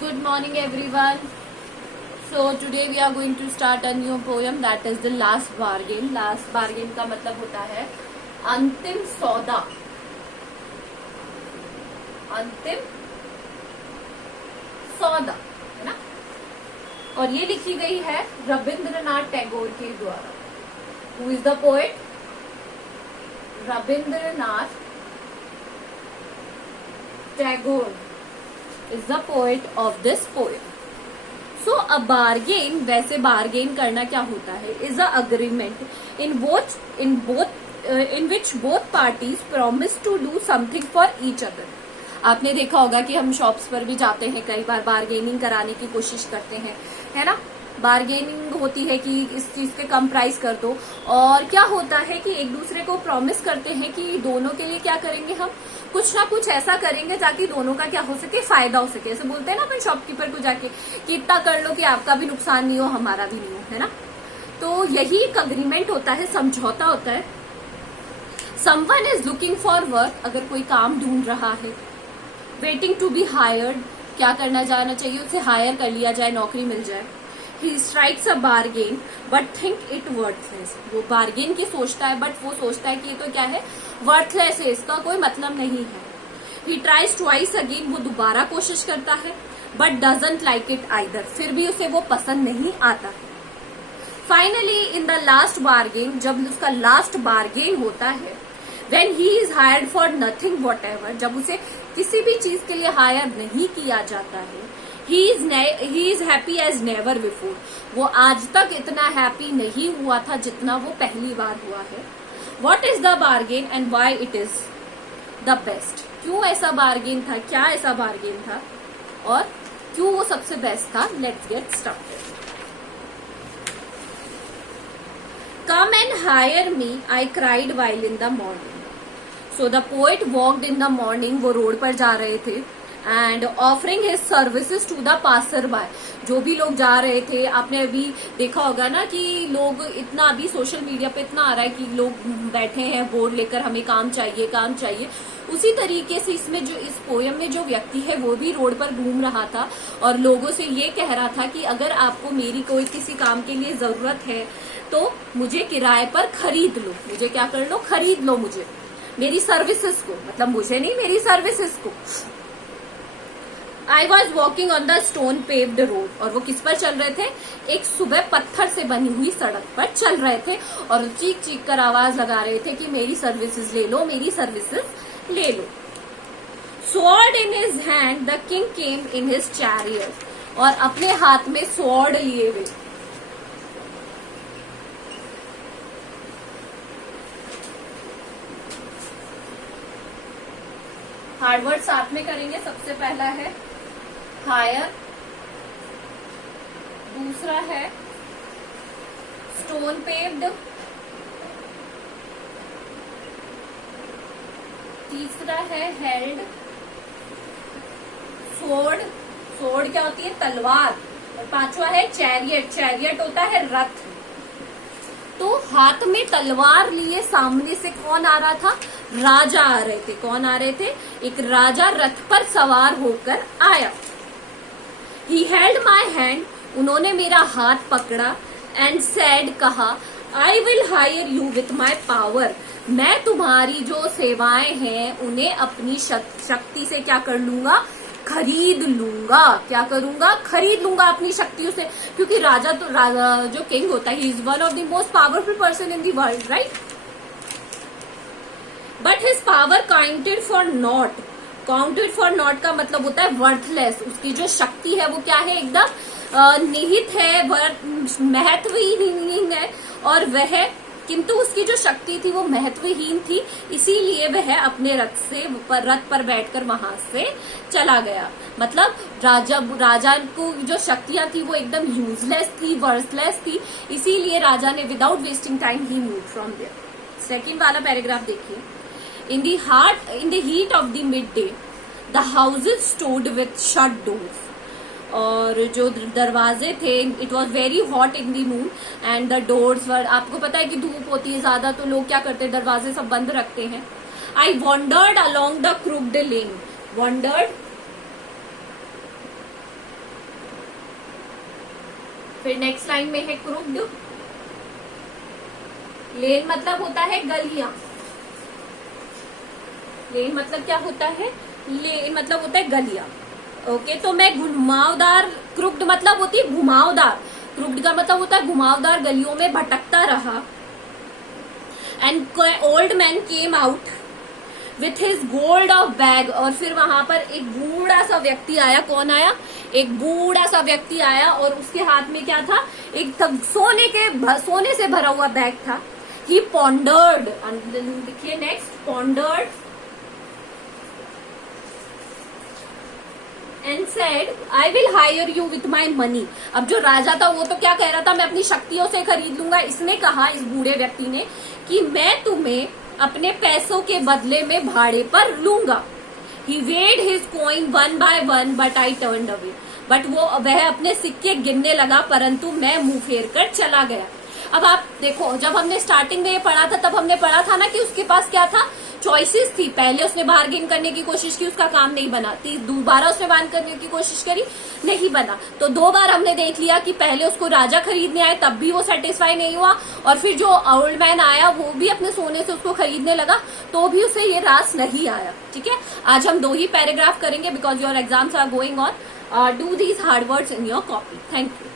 Good morning everyone. So today we are going to start a new poem, that is the last bargain. Last bargain का मतलब होता है अंतिम सौदा, अंतिम सौदा, है ना। और ये लिखी गई है रविंद्रनाथ टैगोर के द्वारा। Who is the poet? Rabindranath Tagore is the poet of this poem. So a bargain, वैसे bargain करना क्या होता है, is a agreement in which both parties promise to do something for each other. आपने देखा होगा कि हम शॉप्स पर भी जाते हैं, कई बार बार्गेनिंग कराने की कोशिश करते हैं, है ना। बार्गेनिंग होती है कि इस चीज के कम प्राइस कर दो, और क्या होता है कि एक दूसरे को प्रॉमिस करते हैं कि दोनों के लिए क्या करेंगे, हम कुछ ना कुछ ऐसा करेंगे ताकि दोनों का क्या हो सके, फायदा हो सके। ऐसे बोलते हैं ना अपन शॉपकीपर को जाके कि इतना कर लो कि आपका भी नुकसान नहीं हो, हमारा भी नहीं हो, है ना। तो यही एक अग्रीमेंट होता है, समझौता होता है। Someone is looking for work, अगर कोई काम ढूंढ रहा है। वेटिंग टू बी हायर्ड, क्या करना जाना चाहिए, उसे हायर कर लिया जाए, नौकरी मिल जाए। He strikes a bargain but think it worthless. वो बार्गेन की सोचता है, बट वो सोचता है कि ये तो क्या है, वर्थलेस है, इसका कोई मतलब नहीं है। He tries twice again, वो दोबारा कोशिश करता है, but doesn't like it either, फिर भी उसे वो पसंद नहीं आता। Finally in the last bargain, जब उसका लास्ट बार्गेन होता है, when he is hired for nothing whatever, जब उसे किसी भी चीज के लिए हायर नहीं किया जाता है, he is happy as never before, वो आज तक इतना हैप्पी नहीं हुआ था जितना वो पहली बार हुआ है। What is the bargain and why it is the best? क्यों ऐसा बार्गेन था, क्या ऐसा बार्गेन था और क्यों वो सबसे बेस्ट था। Let's get started. Come and hire me, I cried while in the morning. So the poet walked in the morning, वो रोड पर जा रहे थे, and offering his services to the passerby, जो भी लोग जा रहे थे। आपने अभी देखा होगा ना कि लोग इतना, अभी सोशल मीडिया पे इतना आ रहा है कि लोग बैठे हैं बोर्ड लेकर, हमें काम चाहिए काम चाहिए। उसी तरीके से इसमें जो इस पोयम में जो व्यक्ति है वो भी रोड पर घूम रहा था और लोगों से ये कह रहा था कि अगर आपको मेरी कोई किसी काम के लिए जरूरत है तो मुझे किराए पर खरीद लो, मुझे क्या कर लो, खरीद लो मुझे, मेरी सर्विसेज को, मतलब मुझे नहीं, मेरी सर्विसेज को। I was walking on the stone paved road, और वो किस पर चल रहे थे, एक सुबह पत्थर से बनी हुई सड़क पर चल रहे थे और चीख चीख कर आवाज लगा रहे थे कि मेरी सर्विसेज ले लो, मेरी सर्विसेज ले लो। Sword in his hand, the king came in his chariot, और अपने हाथ में स्वॉर्ड लिए हुए। हार्डवर्ड साथ में करेंगे। सबसे पहला है हायर, दूसरा है स्टोन पेव्ड, तीसरा है हेल्ड, स्वॉर्ड, स्वॉर्ड क्या होती है, तलवार, और पांचवा है चैरियट, चैरियट होता है रथ। तो हाथ में तलवार लिए सामने से कौन आ रहा था, राजा आ रहे थे। कौन आ रहे थे, एक राजा रथ पर सवार होकर आया। He held my hand, उन्होंने मेरा हाथ पकड़ा, and said, कहा, I will hire you with my power, मैं तुम्हारी जो सेवाएं हैं उन्हें अपनी शक्ति से क्या कर लूंगा, खरीद लूंगा। क्या करूंगा, खरीद लूंगा अपनी शक्तियों से, क्योंकि राजा जो किंग होता है, he is one of the most powerful person in the world, right. But his power counted for not, counted for not का मतलब होता है वर्थलेस। उसकी जो शक्ति है वो क्या है, एकदम निहित है, महत्वहीन है, और वह, किंतु उसकी जो शक्ति थी वो महत्वहीन थी, इसीलिए वह अपने रथ पर बैठकर वहां से चला गया। मतलब राजा को जो शक्तियां थी वो एकदम यूजलेस थी, वर्थलेस थी, इसीलिए राजा ने विदाउट वेस्टिंग टाइम ही मूव फ्रॉम देयर। सेकेंड वाला पैराग्राफ देखिए। In the heat of the midday, the houses stood with shut doors. और जो दरवाजे थे, it was very hot in the noon and the doors were, आपको पता है कि धूप होती है ज्यादा तो लोग क्या करते हैं, दरवाजे सब बंद रखते हैं। आई wandered along the crooked lane, wandered फिर नेक्स्ट लाइन में है क्रुक्ड। लेन मतलब होता है गलियां। लेन मतलब क्या होता है? लेन मतलब होता है गलियां। ओके, तो मैं घुमावदार, क्रुक्ड मतलब होती है घुमावदार, क्रुक्ड का मतलब होता है घुमावदार गलियों में भटकता रहा। And old man came out with his gold of bag, और फिर वहां पर एक बूढ़ा सा व्यक्ति आया। कौन आया? एक बूढ़ा सा व्यक्ति आया और उसके हाथ में क्या था? एक सोने से भरा हुआ बैग था। ही पॉन्डर्ड, देखिए next, pondered and said I will hire you with my money. अब जो राजा था वो तो क्या कह रहा था? मैं अपनी शक्तियों से खरीद लूंगा। इसने कहा, इस बूढ़े व्यक्ति ने, कि मैं तुम्हें अपने पैसों के बदले में भाड़े पर लूंगा। He weighed his coin one by one but I turned away, but वह अपने सिक्के गिनने लगा, परंतु मैं मुंह फेर कर चला गया। अब आप देखो, जब हमने स्टार्टिंग में ये पढ़ा था तब हमने पढ़ा था ना कि उसके पास क्या था? चॉइसेस थी। पहले उसने बार्गेन करने की कोशिश की, उसका काम नहीं बना। दोबारा उसने बार्गेन करने की कोशिश करी, नहीं बना। तो 2 बार हमने देख लिया कि पहले उसको राजा खरीदने आए तब भी वो सेटिस्फाई नहीं हुआ, और फिर जो ओल्ड मैन आया वो भी अपने सोने से उसको खरीदने लगा तो भी उसे ये रास नहीं आया। ठीक है, आज हम 2 ही पैराग्राफ करेंगे because your exams are going on. Do these hard words in your copy. Thank you.